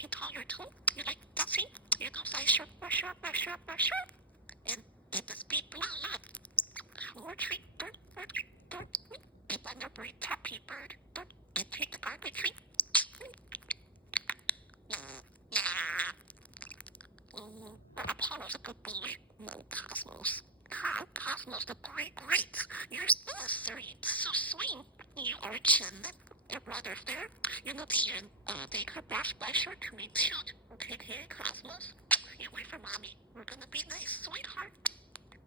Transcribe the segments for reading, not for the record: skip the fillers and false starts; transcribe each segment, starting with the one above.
getting taller too. You like dancing? You know, say sure, sure, sure, sure. And let the speed blow up. Retreat, bird, and then the bird, happy bird, and take the garbage tree. Apollo's a good boy. No, Kosmos. Cosmos, the boy, great. You're so sweet, so sweet. You are chin. Your brother's there. You're not here. They could brush my shirt to me too. Okay, Cosmos. You wait for mommy. We're gonna be nice, sweetheart.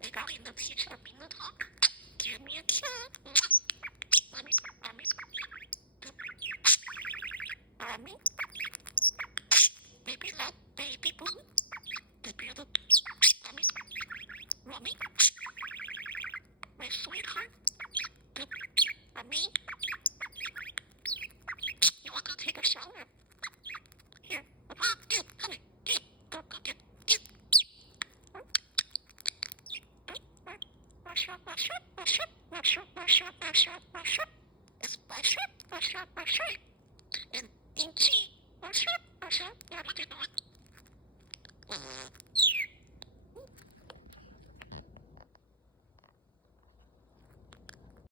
They got in the teacher me to talk. Give me a kiss. Mommy. Mommy. Baby love, baby blue. Baby love. Mommy. My sweetheart. Mommy. You want to take a shower? Here. Get, honey. Get. Go get. It's my shirt. And in G, what are you doing?